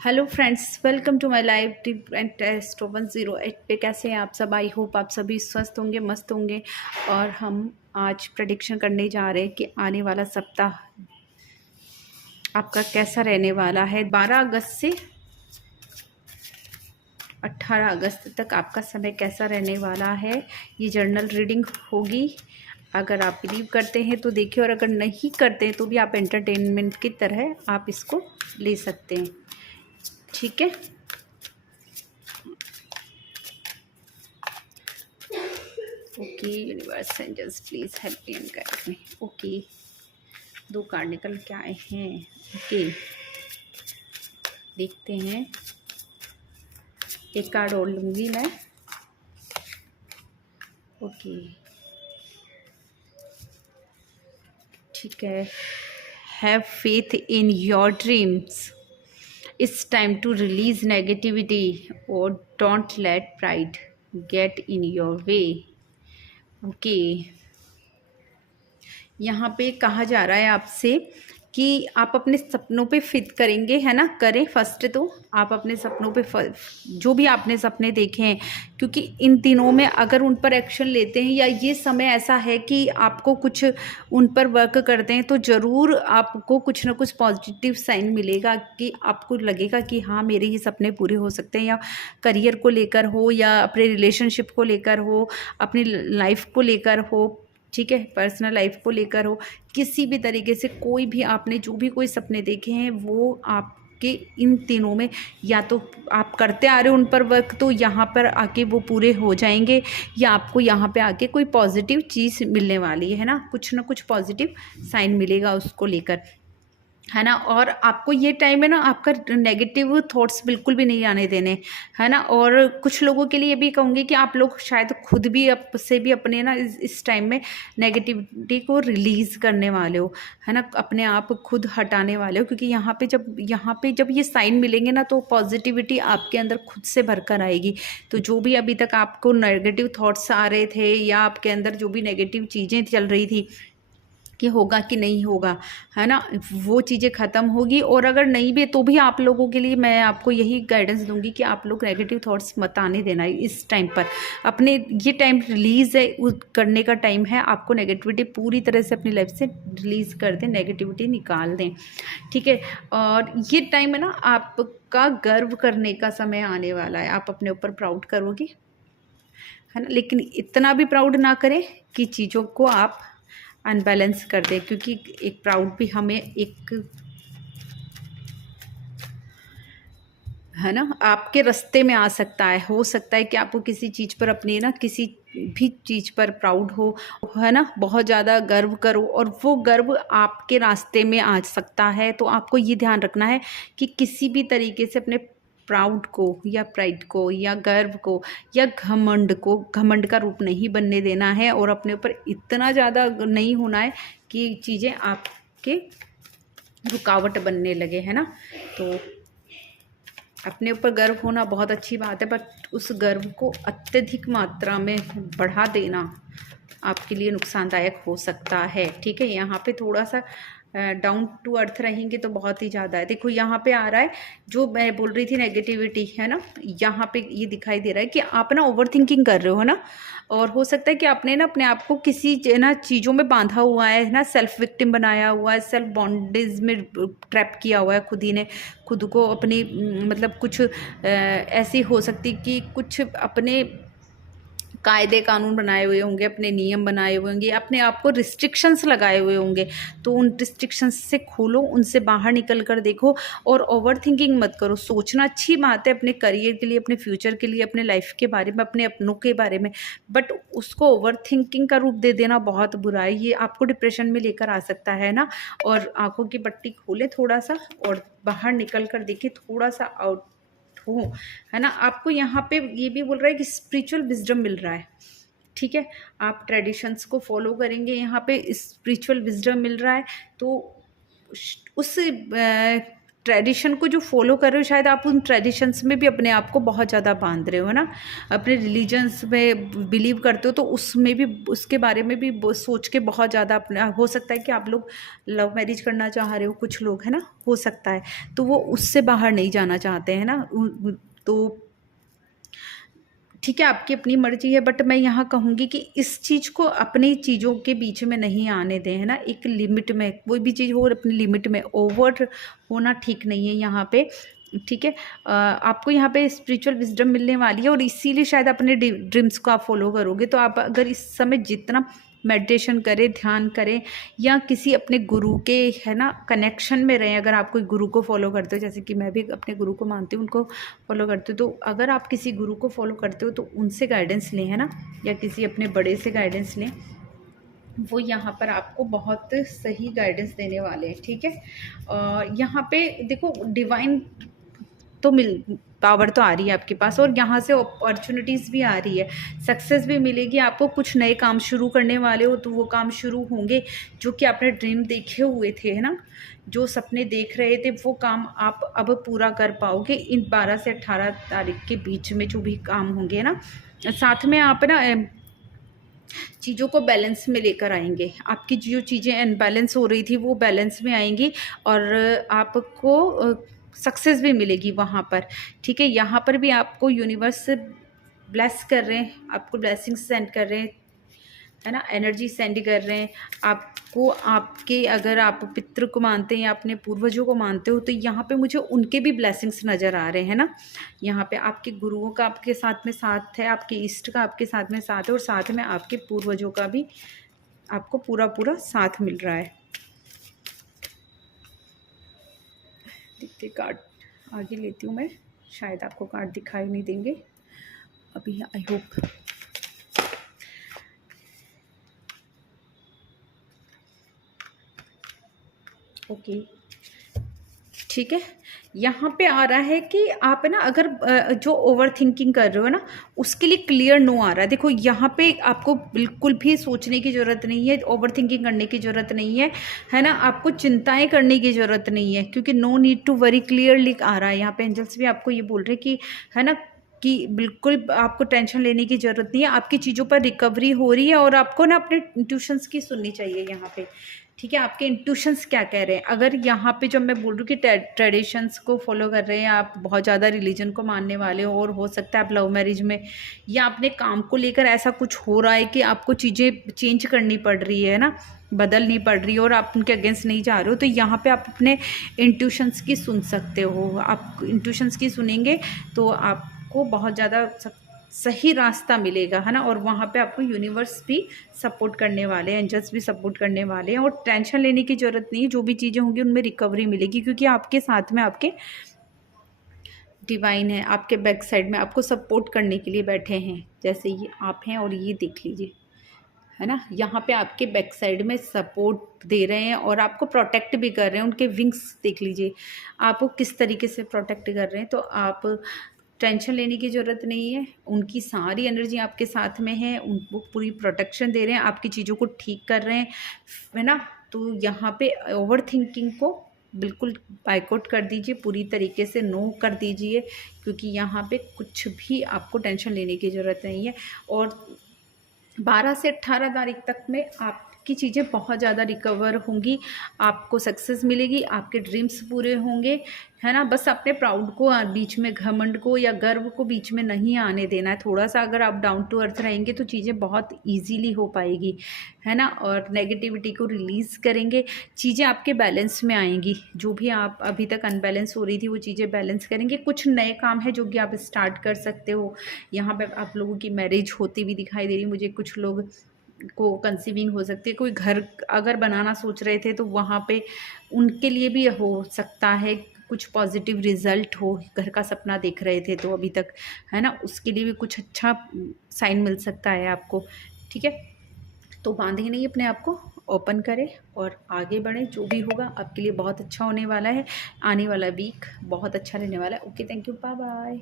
Hello friends, welcome to my live tip and test 108 पे। कैसे हैं आप सब? आई होप आप सभी स्वस्थ होंगे, मस्त होंगे। और हम आज प्रेडिक्शन करने जा रहे हैं कि आने वाला सप्ताह आपका कैसा रहने वाला है। 12 अगस्त से 18 अगस्त तक आपका समय कैसा रहने वाला है। ये जर्नल रीडिंग होगी। अगर आप बिलीव करते हैं तो देखिए, और अगर नहीं करते हैं तो भी आप एंटरटेनमेंट की तरह आप इसको ले सकते हैं। ठीक है, okay. Universe angels please help me and guide me. Okay, दो कार्ड निकल के आए हैं। ओके, देखते हैं। एक कार्ड और लूँगी मैं। ओके, ठीक है। Have faith in your dreams. It's time to release negativity और don't let pride get in your way. Okay, यहाँ पे कहा जा रहा है आपसे कि आप अपने सपनों पे फिट करेंगे, है ना। करें फर्स्ट तो आप अपने सपनों पे जो भी आपने सपने देखे हैं, क्योंकि इन दिनों में अगर उन पर एक्शन लेते हैं या ये समय ऐसा है कि आपको कुछ उन पर वर्क करते हैं तो ज़रूर आपको कुछ ना कुछ पॉजिटिव साइन मिलेगा कि आपको लगेगा कि हाँ, मेरे ये सपने पूरे हो सकते हैं। या करियर को लेकर हो, या अपने रिलेशनशिप को लेकर हो, अपनी लाइफ को लेकर हो, ठीक है, पर्सनल लाइफ को लेकर हो, किसी भी तरीके से कोई भी आपने जो भी कोई सपने देखे हैं वो आपके इन दिनों में या तो आप करते आ रहे हो उन पर वर्क, तो यहाँ पर आके वो पूरे हो जाएंगे, या आपको यहाँ पे आके कोई पॉजिटिव चीज़ मिलने वाली है ना। कुछ ना कुछ पॉजिटिव साइन मिलेगा उसको लेकर, है ना। और आपको ये टाइम है ना, आपका नेगेटिव थॉट्स बिल्कुल भी नहीं आने देने, है ना। और कुछ लोगों के लिए भी कहूँगी कि आप लोग शायद खुद भी से भी अपने ना इस टाइम में नेगेटिविटी को रिलीज़ करने वाले हो, है ना। अपने आप खुद हटाने वाले हो, क्योंकि यहाँ पे जब ये साइन मिलेंगे ना तो पॉजिटिविटी आपके अंदर खुद से भरकर आएगी। तो जो भी अभी तक आपको नेगेटिव थॉट्स आ रहे थे या आपके अंदर जो भी नेगेटिव चीज़ें चल रही थी कि होगा कि नहीं होगा, है ना, वो चीज़ें ख़त्म होगी। और अगर नहीं भी तो भी आप लोगों के लिए मैं आपको यही गाइडेंस दूंगी कि आप लोग नेगेटिव थॉट्स मत आने देना इस टाइम पर। अपने ये टाइम रिलीज़ है करने का टाइम है। आपको नेगेटिविटी पूरी तरह से अपनी लाइफ से रिलीज़ कर दें, नेगेटिविटी निकाल दें, ठीक है। और ये टाइम है ना आपका गर्व करने का समय आने वाला है। आप अपने ऊपर प्राउड करोगे, है ना, लेकिन इतना भी प्राउड ना करें कि चीज़ों को आप अनबैलेंस कर दे, क्योंकि एक प्राउड भी हमें एक, है ना, आपके रास्ते में आ सकता है। हो सकता है कि आपको किसी चीज़ पर अपनी ना किसी भी चीज़ पर प्राउड हो, है ना, बहुत ज़्यादा गर्व करो और वो गर्व आपके रास्ते में आ सकता है। तो आपको ये ध्यान रखना है कि किसी भी तरीके से अपने प्राउड को या प्राइड को या गर्व को या घमंड का रूप नहीं बनने देना है, और अपने ऊपर इतना ज़्यादा नहीं होना है कि चीज़ें आपके रुकावट बनने लगे, है ना। तो अपने ऊपर गर्व होना बहुत अच्छी बात है, बट उस गर्व को अत्यधिक मात्रा में बढ़ा देना आपके लिए नुकसानदायक हो सकता है, ठीक है। यहाँ पे थोड़ा सा डाउन टू अर्थ रहेंगे तो बहुत ही ज़्यादा है। देखो यहाँ पे आ रहा है, जो मैं बोल रही थी नेगेटिविटी, है ना, यहाँ पे ये दिखाई दे रहा है कि आप ना ओवर थिंकिंग कर रहे हो, है ना। और हो सकता है कि आपने ना अपने आप को किसी ना चीज़ों में बांधा हुआ है ना, सेल्फ विक्टिम बनाया हुआ है, सेल्फ बॉन्डेज में ट्रैप किया हुआ है खुद ही ने खुद को अपनी, मतलब कुछ ऐसी हो सकती कि कुछ अपने कायदे कानून बनाए हुए होंगे, अपने नियम बनाए हुए होंगे, अपने आप को रिस्ट्रिक्शंस लगाए हुए होंगे। तो उन रिस्ट्रिक्शंस से खोलो, उनसे बाहर निकल कर देखो और ओवर थिंकिंग मत करो। सोचना अच्छी बात है अपने करियर के लिए, अपने फ्यूचर के लिए, अपने लाइफ के बारे में, अपने अपनों के बारे में, बट उसको ओवर थिंकिंग का रूप दे देना बहुत बुरा है। ये आपको डिप्रेशन में लेकर आ सकता है ना। और आंखों की पट्टी खोले थोड़ा सा और बाहर निकल कर देखें, थोड़ा सा आउट हो, है ना। आपको यहाँ पे ये भी बोल रहा है कि स्पिरिचुअल विजडम मिल रहा है, ठीक है। आप ट्रेडिशंस को फॉलो करेंगे, यहाँ पे स्पिरिचुअल विजडम मिल रहा है। तो उस ट्रेडिशन को जो फॉलो कर रहे हो, शायद आप उन ट्रेडिशंस में भी अपने आप को बहुत ज़्यादा बांध रहे हो ना, अपने रिलीजन्स में बिलीव करते हो, तो उसमें भी, उसके बारे में भी सोच के बहुत ज़्यादा अपने, हो सकता है कि आप लोग लव मैरिज करना चाह रहे हो, कुछ लोग, है ना, हो सकता है, तो वो उससे बाहर नहीं जाना चाहते हैं ना, तो ठीक है, आपकी अपनी मर्जी है, बट मैं यहाँ कहूँगी कि इस चीज़ को अपनी चीज़ों के बीच में नहीं आने दें, है ना, एक लिमिट में कोई भी चीज़ हो और अपनी लिमिट में, ओवर होना ठीक नहीं है यहाँ पे, ठीक है। आपको यहाँ पे स्पिरिचुअल विजडम मिलने वाली है और इसीलिए शायद अपने ड्रीम्स को आप फॉलो करोगे। तो आप अगर इस समय जितना मेडिटेशन करें, ध्यान करें, या किसी अपने गुरु के, है ना, कनेक्शन में रहें, अगर आप कोई गुरु को फॉलो करते हो, जैसे कि मैं भी अपने गुरु को मानती हूँ, उनको फॉलो करती हूँ, तो अगर आप किसी गुरु को फॉलो करते हो तो उनसे गाइडेंस लें, है ना, या किसी अपने बड़े से गाइडेंस लें, वो यहाँ पर आपको बहुत सही गाइडेंस देने वाले हैं, ठीक है। यहाँ पे देखो डिवाइन तो पावर तो आ रही है आपके पास, और यहाँ से अपॉर्चुनिटीज़ भी आ रही है, सक्सेस भी मिलेगी आपको, कुछ नए काम शुरू करने वाले हो तो वो काम शुरू होंगे जो कि आपने ड्रीम देखे हुए थे, है ना, जो सपने देख रहे थे, वो काम आप अब पूरा कर पाओगे इन 12 से 18 तारीख के बीच में, जो भी काम होंगे ना। साथ में आप ना चीज़ों को बैलेंस में लेकर आएंगे, आपकी जो चीज़ें अनबैलेंस हो रही थी वो बैलेंस में आएंगी, और आपको सक्सेस भी मिलेगी वहाँ पर, ठीक है। यहाँ पर भी आपको यूनिवर्स ब्लेस कर रहे हैं, आपको ब्लेसिंग्स सेंड कर रहे हैं, है ना, एनर्जी सेंड कर रहे हैं आपको, आपके, अगर आप पितृ को मानते हैं या अपने पूर्वजों को मानते हो, तो यहाँ पे मुझे उनके भी ब्लेसिंग्स नज़र आ रहे हैं ना। यहाँ पे आपके गुरुओं का आपके साथ में साथ है, आपके इष्ट का आपके साथ में साथ है, और साथ में आपके पूर्वजों का भी आपको पूरा पूरा साथ मिल रहा है। देखते कार्ड आगे लेती हूँ मैं, शायद आपको कार्ड दिखाई नहीं देंगे अभी, आई होप। ओके, ठीक है। यहाँ पे आ रहा है कि आप ना, अगर जो ओवर थिंकिंग कर रहे हो ना, उसके लिए क्लियर नो आ रहा है। देखो यहाँ पे आपको बिल्कुल भी सोचने की ज़रूरत नहीं है, ओवर थिंकिंग करने की ज़रूरत नहीं है, है ना, आपको चिंताएं करने की ज़रूरत नहीं है, क्योंकि no need to worry clearly आ रहा है यहाँ पे। एंजल्स भी आपको ये बोल रहे हैं कि, है ना, कि बिल्कुल आपको टेंशन लेने की ज़रूरत नहीं है, आपकी चीज़ों पर रिकवरी हो रही है, और आपको ना अपने इंट्यूशंस की सुननी चाहिए यहाँ पे, ठीक है। आपके इंट्यूशंस क्या कह रहे हैं, अगर यहाँ पे जब मैं बोल रही हूँ कि ट्रेडिशंस को फॉलो कर रहे हैं, आप बहुत ज़्यादा रिलीजन को मानने वाले हो, और हो सकता है आप लव मैरिज में या अपने काम को लेकर ऐसा कुछ हो रहा है कि आपको चीज़ें चेंज करनी पड़ रही है ना, बदलनी पड़ रही है, और आप उनके अगेंस्ट नहीं जा रहे हो, तो यहाँ पे आप अपने इंट्यूशंस की सुन सकते हो। आप इंट्यूशंस की सुनेंगे तो आपको बहुत ज़्यादा सही रास्ता मिलेगा, है ना, और वहाँ पे आपको यूनिवर्स भी सपोर्ट करने वाले हैं, एंजल्स भी सपोर्ट करने वाले हैं, और टेंशन लेने की ज़रूरत नहीं है, जो भी चीज़ें होंगी उनमें रिकवरी मिलेगी, क्योंकि आपके साथ में आपके डिवाइन है, आपके बैक साइड में आपको सपोर्ट करने के लिए बैठे हैं, जैसे ये आप हैं, और ये देख लीजिए, है ना, यहाँ पे आपके बैक साइड में सपोर्ट दे रहे हैं, और आपको प्रोटेक्ट भी कर रहे हैं। उनके विंग्स देख लीजिए, आपको किस तरीके से प्रोटेक्ट कर रहे हैं, तो आप टेंशन लेने की ज़रूरत नहीं है, उनकी सारी एनर्जी आपके साथ में है, उनको पूरी प्रोटेक्शन दे रहे हैं, आपकी चीज़ों को ठीक कर रहे हैं, है ना। तो यहाँ पे ओवर थिंकिंग को बिल्कुल बाइकआउट कर दीजिए, पूरी तरीके से नो कर दीजिए, क्योंकि यहाँ पे कुछ भी आपको टेंशन लेने की ज़रूरत नहीं है। और 12 से 18 तारीख तक में आपकी चीज़ें बहुत ज़्यादा रिकवर होंगी, आपको सक्सेस मिलेगी, आपके ड्रीम्स पूरे होंगे, है ना। बस अपने प्राउड को बीच में, घमंड को या गर्व को बीच में नहीं आने देना है। थोड़ा सा अगर आप डाउन टू अर्थ रहेंगे तो चीज़ें बहुत ईजीली हो पाएगी, है ना, और नेगेटिविटी को रिलीज़ करेंगे, चीज़ें आपके बैलेंस में आएंगी। जो भी आप अभी तक अनबैलेंस हो रही थी वो चीज़ें बैलेंस करेंगे। कुछ नए काम है जो कि आप स्टार्ट कर सकते हो। यहाँ पे आप लोगों की मैरिज होती भी दिखाई दे रही, मुझे कुछ लोग को कंसीविंग हो सकती है, कोई घर अगर बनाना सोच रहे थे तो वहाँ पे उनके लिए भी हो सकता है कुछ पॉजिटिव रिजल्ट हो, घर का सपना देख रहे थे तो अभी तक, है ना, उसके लिए भी कुछ अच्छा साइन मिल सकता है आपको, ठीक है। तो बांधे नहीं अपने आप को, ओपन करें और आगे बढ़ें। जो भी होगा आपके लिए बहुत अच्छा होने वाला है, आने वाला वीक बहुत अच्छा रहने वाला है। Okay, thank you, bye bye.